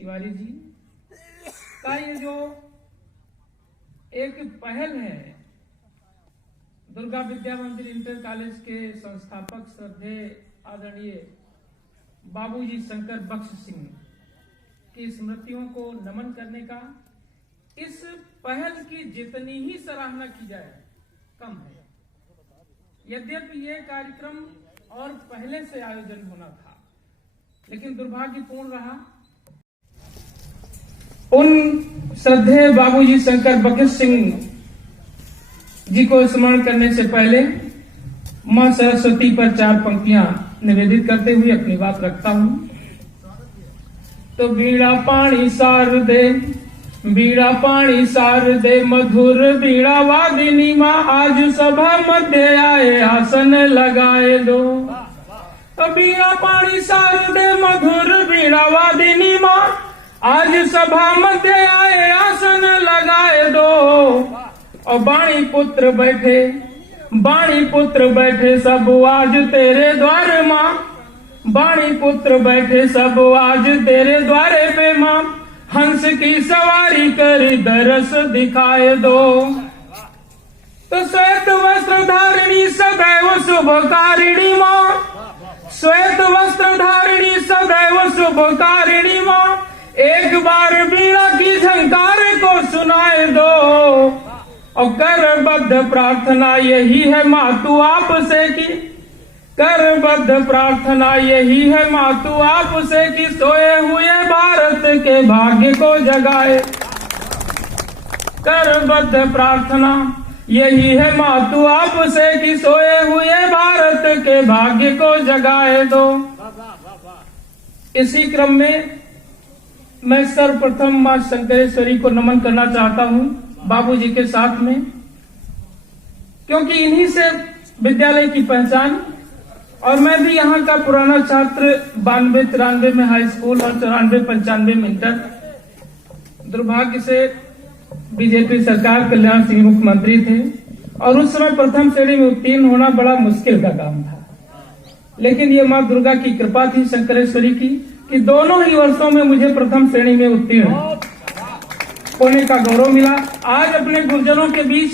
तिवारी जी का ये जो एक पहल है, दुर्गा विद्या मंदिर इंटर कॉलेज के संस्थापक श्रद्धेय आदरणीय बाबूजी शंकर बख्श सिंह की स्मृतियों को नमन करने का, इस पहल की जितनी ही सराहना की जाए कम है। यद्यपि ये कार्यक्रम और पहले से आयोजन होना था, लेकिन दुर्भाग्यपूर्ण रहा। उन श्रद्धेय बाबूजी शंकर बख्श सिंह जी को स्मरण करने से पहले मां सरस्वती पर 4 पंक्तियां निवेदित करते हुए अपनी बात रखता हूं। तो बीड़ा पानी सार दे, बीड़ा पानी सार दे, मधुर बीड़ा वादिनी मां, आज सभा मध्य आए आसन लगाए दो। तो बीड़ा पानी सार दे, मधुर बीड़ा वादिनी मां, आज सभा मध्य आए आसन लगाए दो। और बाणी पुत्र बैठे, बाणी पुत्र बैठे सब आज तेरे द्वार मां, बाणी पुत्र बैठे सब आज तेरे द्वारे पे मां, हंस की सवारी कर दरस दिखाए दो। तो श्वेत वस्त्र धारिणी सदैव शुभकारिणी मां, श्वेत वस्त्र धारिणी सदैव शुभकारिणी मां, एक बार बीड़ा की झंकार को सुनाए दो। और करबद्ध प्रार्थना यही है मातु आपसे की, करबद्ध प्रार्थना यही है मातु आपसे की, सोए हुए भारत के भाग्य को जगाए। करबद्ध प्रार्थना यही है मातु आपसे की, सोए हुए भारत के भाग्य को जगाए दो। इसी क्रम में मैं सर्वप्रथम मां शंकरेश्वरी को नमन करना चाहता हूं, बाबूजी के साथ में, क्योंकि इन्हीं से विद्यालय की पहचान, और मैं भी यहाँ का पुराना छात्र 92-93 में हाई स्कूल और 94-95 में इंटर। दुर्भाग्य से बीजेपी सरकार कल्याण सिंह मुख्यमंत्री थे और उस समय प्रथम श्रेणी में उत्तीर्ण होना बड़ा मुश्किल का काम था, लेकिन ये माँ दुर्गा की कृपा थी, शंकरेश्वरी की, कि दोनों ही वर्षों में मुझे प्रथम श्रेणी में उत्तीर्ण होने का गौरव मिला। आज अपने गुरुजनों के बीच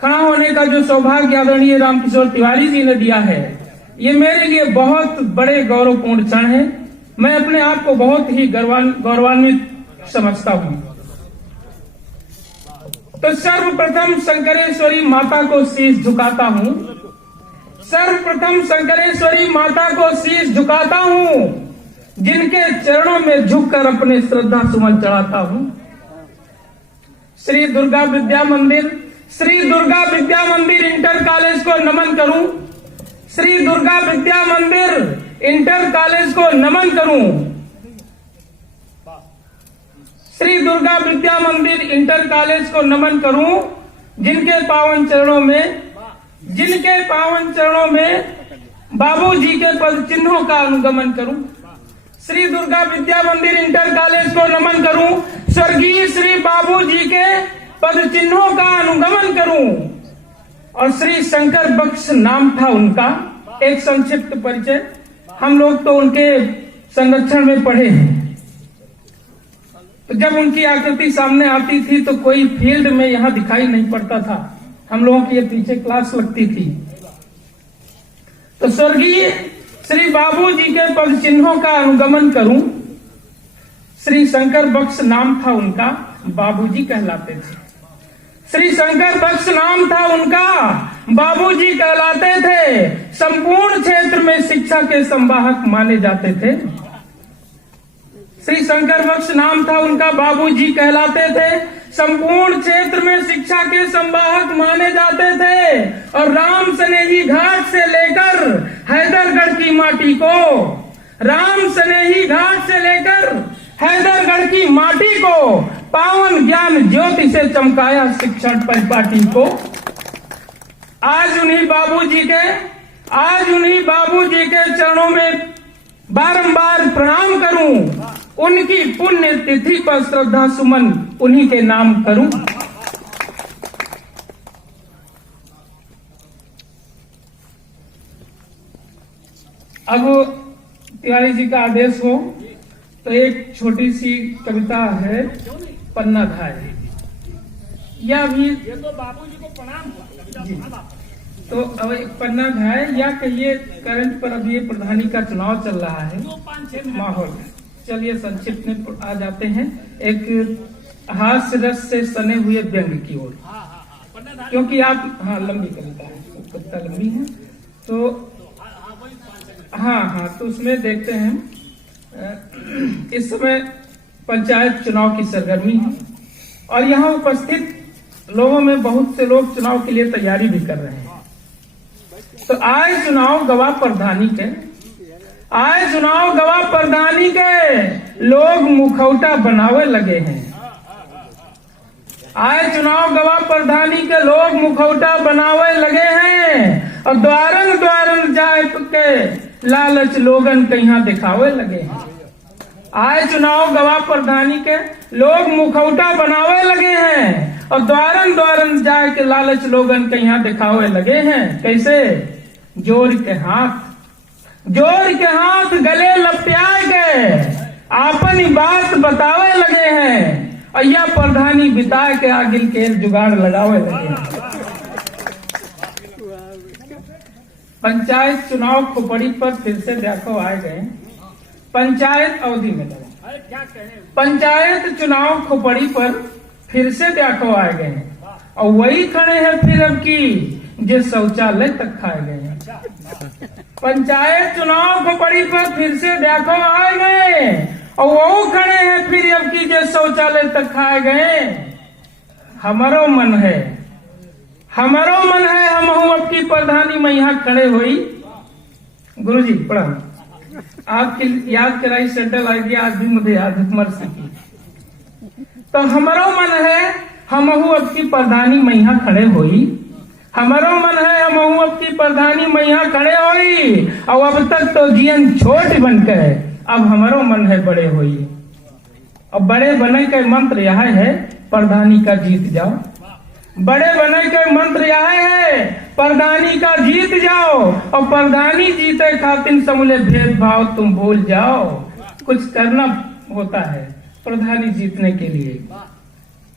खड़ा होने का जो सौभाग्य आदरणीय रामकिशोर तिवारी जी ने दिया है, ये मेरे लिए बहुत बड़े गौरवपूर्ण क्षण है। मैं अपने आप को बहुत ही गौरवान्वित समझता हूँ। तो सर्वप्रथम शंकरेश्वरी माता को शीश झुकाता हूँ, सर्वप्रथम शंकरेश्वरी माता को शीश झुकाता हूँ, जिनके चरणों में झुककर अपने श्रद्धा सुमन चढ़ाता हूँ। श्री दुर्गा विद्या मंदिर, श्री दुर्गा विद्या मंदिर इंटर कॉलेज को नमन करूं, श्री दुर्गा विद्या मंदिर इंटर कॉलेज को नमन करूं, श्री दुर्गा विद्या मंदिर इंटर कॉलेज को नमन करूं, जिनके पावन चरणों में बाबूजी के पद चिन्हों का अनुगमन करूं। श्री दुर्गा विद्या मंदिर इंटर कॉलेज को नमन करूं, स्वर्गीय श्री बाबूजी के पद चिन्हों का अनुगमन करूं। और श्री शंकर बख्श नाम था उनका। एक संक्षिप्त परिचय, हम लोग तो उनके संरक्षण में पढ़े हैं। तो जब उनकी आकृति सामने आती थी तो कोई फील्ड में यहाँ दिखाई नहीं पड़ता था, हम लोगों की ये पीछे क्लास लगती थी। तो स्वर्गीय श्री बाबूजी के पद चिन्हों का अनुगमन करूं। श्री शंकर बख्श नाम था उनका, बाबूजी कहलाते थे। श्री शंकर बख्श नाम था उनका, बाबूजी कहलाते थे। संपूर्ण क्षेत्र में शिक्षा के संवाहक माने जाते थे। श्री शंकर बख्श नाम था उनका, बाबूजी कहलाते थे। संपूर्ण क्षेत्र में शिक्षा के संवाहक माने जाते थे। और राम सनेही घाट से लेकर हैदरगढ़ की माटी को, राम सनेही घाट से लेकर हैदरगढ़ की माटी को पावन ज्ञान ज्योति से चमकाया शिक्षण परिपाटी को। आज उन्हीं बाबूजी के चरणों में बारंबार प्रणाम करूं, उनकी पुण्य तिथि पर श्रद्धा सुमन उन्हीं के नाम करूं। अब तिवारी जी का आदेश हो तो एक छोटी सी कविता है पन्ना धाय, या भी ये तो बाबूजी को प्रणाम हुआ। तो अब पन्ना धाय या कहिए करंट पर अभी ये प्रधानी का चुनाव चल रहा है माहौल। चलिए संक्षिप्त में आ जाते हैं एक हास्य रस से सने हुए व्यंग की ओर, क्योंकि आप लंबी कविता है, कविता लंबी है तो तो उसमें देखते हैं इस समय पंचायत चुनाव की सरगर्मी है और यहाँ उपस्थित लोगों में बहुत से लोग चुनाव के लिए तैयारी भी कर रहे हैं। तो आए चुनाव गवाह प्रधानी के, आए चुनाव गवाह प्रधानी के लोग मुखौटा बनावे लगे हैं। आए चुनाव गवाह प्रधानी के लोग मुखौटा बनावे लगे हैं और द्वारन द्वारन जाए के लालच लोगन कहीं दिखावे लगे हैं। आए चुनाव गवाह प्रधानी के लोग मुखौटा बनावे लगे हैं और द्वारन द्वारन जाए के लालच लोगन कहीं दिखावे लगे हैं। कैसे? जोर के हाथ गले लपटाए के आपन बात बतावे लगे हैं और यह प्रधानी बिताए के आगिल के जुगाड़ लगावे लगे हैं। पंचायत चुनाव खोपड़ी पर फिर से देखो आए गए। पंचायत अवधि में लगा, पंचायत चुनाव खोपड़ी पर फिर से देखो आए गए और वही खड़े हैं फिर अब की जो शौचालय तक खाए गए हैं। पंचायत चुनाव खोपड़ी पर फिर से देखो आए गए और वो खड़े हैं फिर अब की जो शौचालय तक खाए गए। हमारो मन है हम अब की प्रधानी में यहाँ खड़े हुई। गुरुजी पढ़ा आपकी याद कराई सेंट्रल आइडिया आज भी मुझे याद है कुमार सिंह की। तो हमारो मन है हम अब की प्रधानी में यहाँ खड़े हुई। हमारो मन है हम अब की प्रधानी में यहाँ खड़े हुई और अब तक तो जीवन छोट बन के अब हमारो मन है बड़े हुई। और बड़े बने के मंत्र यह है प्रधानी का जीत जाओ। बड़े बने के मंत्र यह है प्रधानी का जीत जाओ और प्रधानी जीते खातिर समूले भेदभाव तुम भूल जाओ। कुछ करना होता है प्रधानी जीतने के लिए।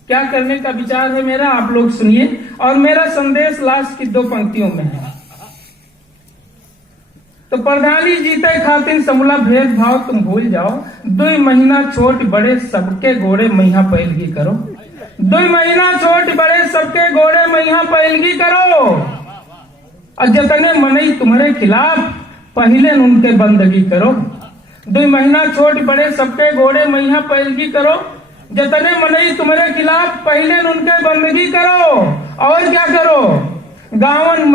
क्या करने का विचार है मेरा, आप लोग सुनिए और मेरा संदेश लास्ट की 2 पंक्तियों में है। तो प्रधानी जीते खातिर समूला भेदभाव तुम भूल जाओ। 2 महीना छोट बड़े सबके घोड़े मैया पैलगी करो। 2 महीना छोट बड़े सबके घोड़े मैया पैलगी करो और जतने मनई तुम्हारे खिलाफ पहले उनके बंदगी करो। 2 महीना छोट बड़े सबके घोड़े मैया पैलगी करो, जतने मनई तुम्हारे खिलाफ पहले उनके बंदगी करो। और क्या करो? गावन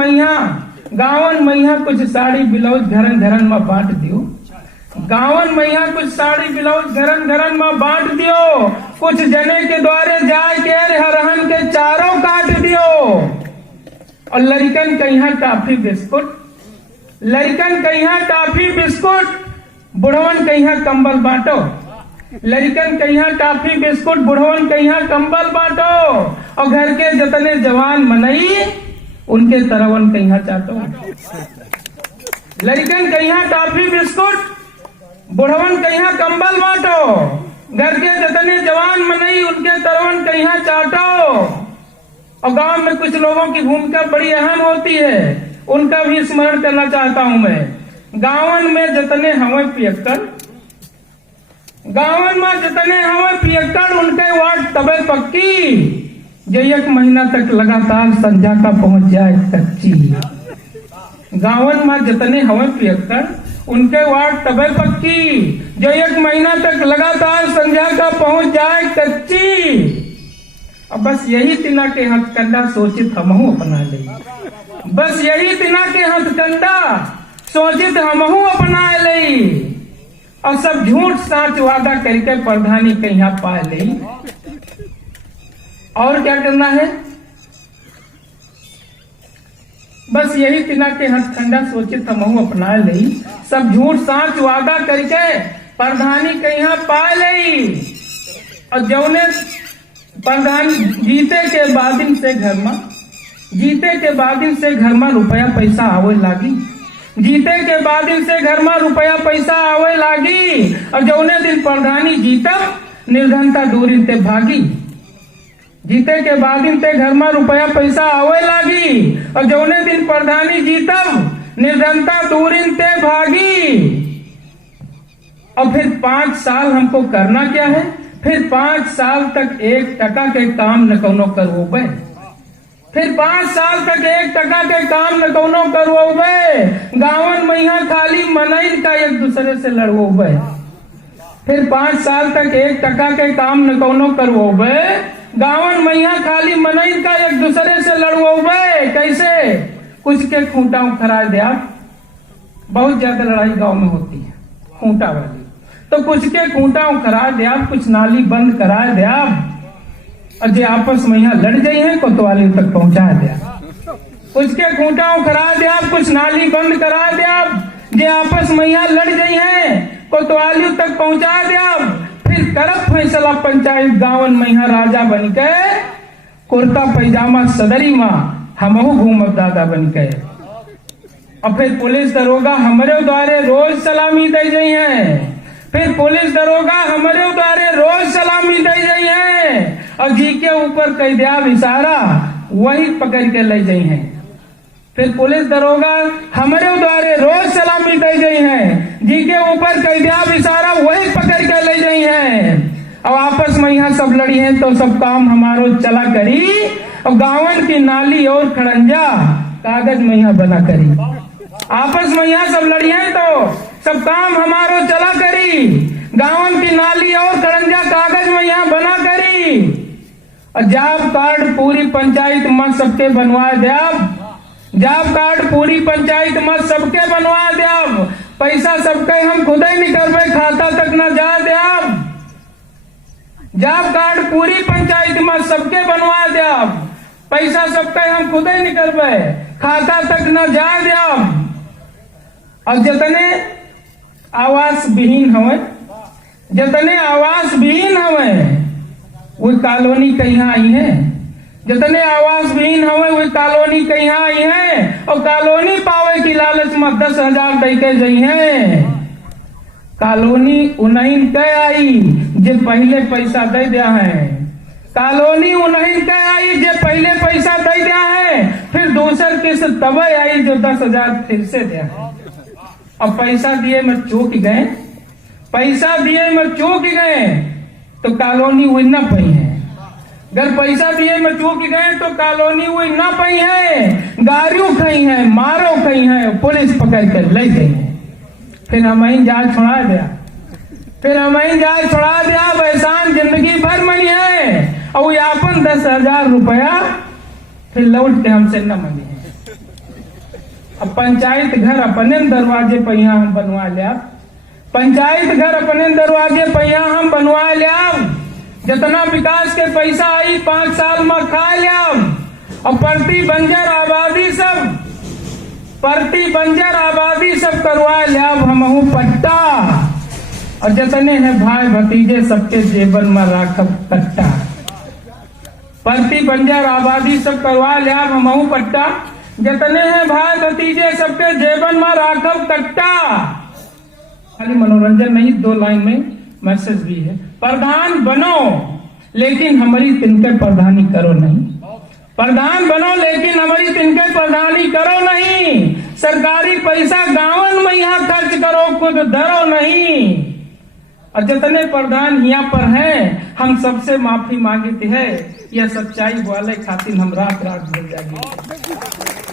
मैया कुछ साड़ी ब्लाउज घरन घरन में बांट दियो। गावन मैया कुछ साड़ी ब्लाउज घरन घरन में बांट दियो। कुछ जने के द्वारे जाए के हरहन के चारों काट दियो और लड़कन कहीं टाफी बिस्कुट, लड़कन कहीं टाफी बिस्कुट, बुढ़वन कहीं कंबल बांटो। लड़कन कहीं टाफी बिस्कुट, बुढ़वन कहीं कंबल बांटो और घर के जतने जवान मनई उनके तरवन कहीं चाटो। लड़कन कहीं टाफी बिस्कुट, बुढ़वन कहीं कंबल बांटो, घर के जतने जवान मनई उनके तरवन कहीं चाटो। और गांव में कुछ लोगों की भूमिका बड़ी अहम होती है, उनका भी स्मरण करना चाहता हूं मैं। गांवन में जतने हमें पियक्कड़, गांवन में जतने हमें पियक्कड़ उनके वार्ड तबे पक्की जो 1 महीना तक लगातार संध्या का पहुंच जाए कच्ची। गांवन में जतने हमें पियक्कड़ उनके वार्ड तबे पक्की जो 1 महीना तक लगातार संध्या का पहुंच जाए कच्ची। अब बस यही तिना के हथकंडा सोचित हमहू अपना ले। बस यही तिना के हथकंडा सोचित हमहू अपना ले और सब झूठ साच वादा करके प्रधानी कहीं पा ले। और क्या करना है? बस यही तिना के हथकंडा सोचित हमहू अपना ले, सब झूठ साच वादा करके प्रधानी कहीं पा ले। और जौने प्रधान जीते के बादिन से घर में रुपया पैसा आवे लागी, जीते के बाद दिन से घर में रुपया पैसा आवे लागी और जौने दिन प्रधानी जीतब निर्धनता दूरी ते भागी। जीते के बाद दिन ते घर में रुपया पैसा आवे लागी और जौने दिन प्रधानी जीतब निर्धनता दूरी ते भागी। और फिर 5 साल हमको करना क्या है? फिर 5 साल तक 1 टका के काम न कौनो करवोबे। फिर 5 साल तक 1 टका के काम न कौनो करवोबे। गाँवन में यहाँ खाली मनई का एक दूसरे से लड़वोबे। फिर 5 साल तक 1 टका के काम न कौनो करवोबे। गाँवन में यहाँ खाली मनई का एक दूसरे से लड़वोबे। कैसे? कुछ के खूंटा उखड़ा दे। बहुत ज्यादा लड़ाई गाँव में होती है खूंटा वाली। तो कुछ के खूंटा उखड़ा दे, कुछ नाली बंद करा दे और जे आपस में यहाँ लड़ जाई है कोतवाली तक पहुंचा दे। कुछ के खूंटा उखड़ा दे, कुछ नाली बंद करा दे, जे आपस में यहाँ लड़ जाई है कोतवाली तक पहुंचा दे। फिर करब फैसला पंचायत गाँवन में यहाँ राजा बन के कुर्ता पैजामा सदरी माँ हमहू घूमब दादा बन के। और फिर पुलिस दरोगा हमारे द्वारे रोज सलामी दे जाई है। फिर पुलिस दरोगा हमारे द्वारे रोज सलामी दे जाई है और जी के ऊपर कह दिया इशारा वही पकड़ के ले जाई है। फिर पुलिस दरोगा हमारे द्वारे रोज सलामी दे जाई है, जी के ऊपर कह दिया इशारा वही पकड़ के ले जाई है। अब आपस में यहाँ सब लड़ी है तो सब काम हमारो चला करी और गाँवन की नाली और खड़ंजा कागज में यहाँ बना करी। आपस में यहाँ सब लड़ी है तो सब काम हमारो चला करी। गाँवन की नाली और खड़ंजा कागज में यहाँ बना करी। और जॉब कार्ड पूरी पंचायत में सबके बनवा दे। जॉब कार्ड पूरी पंचायत में सबके बनवा दे। पैसा सबके हम खुद ही निकलबे, खाता तक न जा दे। जॉब कार्ड पूरी पंचायत में सबके बनवा दे। पैसा सबके हम खुद ही निकलबे, खाता तक न जा दे। और जितने आवास विहीन हवे, जितने आवास विहीन हवे वो कॉलोनी कहाँ आई है। जितने आवास विहीन हवे वो कॉलोनी कहाँ आई है। और कॉलोनी पावे की लालच में 10,000 दे के जई है। कॉलोनी उन्हीं के आई जे पहले पैसा दे दिया है। कॉलोनी उन्हीं के आई जे पहले पैसा दे दिया है। फिर दूसर किस्त तब आई जो 10,000 फिर से दिया है। अब पैसा दिए में चूक गए, पैसा दिए में चूक गए तो कॉलोनी हुई न पई है। अगर पैसा दिए में चूक गए तो कॉलोनी हुई न पई है। गाड़ियों खई है, मारो खई है, पुलिस पकड़ कर ले गई है। फिर हम ही जाल छुड़ा दिया, फिर हम ही जाल छुड़ा दिया। एहसान जिंदगी भर मनी है और अपन 10,000 रुपया फिर लौट के हमसे न मनी है। अब पंचायत घर अपने दरवाजे पर यहाँ हम बनवा लिया। पंचायत घर अपने दरवाजे पर यहाँ हम बनवा लिया। जितना विकास के पैसा आई 5 साल में खा लिया। और प्रति बंजर आबादी सब करवा लिया हमहू पट्टा। और जितने हैं भाई भतीजे सबके जेबन में राखब कट्टा। प्रति बंजर आबादी सब करवा लिया हमहू पट्टा। जितने हैं भाई भतीजे सबके जेबन में राखब कट्टा। खाली मनोरंजन नहीं, 2 लाइन में मैसेज भी है। प्रधान बनो लेकिन हमारी तिनके प्रधानी करो नहीं। प्रधान बनो लेकिन हमारी तिनके प्रधानी करो नहीं। सरकारी पैसा गाँवन में यहाँ खर्च करो, खुद धरो नहीं। और जितने प्रधान यहाँ पर हैं हम सबसे माफी मांगते हैं। यह सच्चाई वाले खातिर हम रात भूल जाएंगे।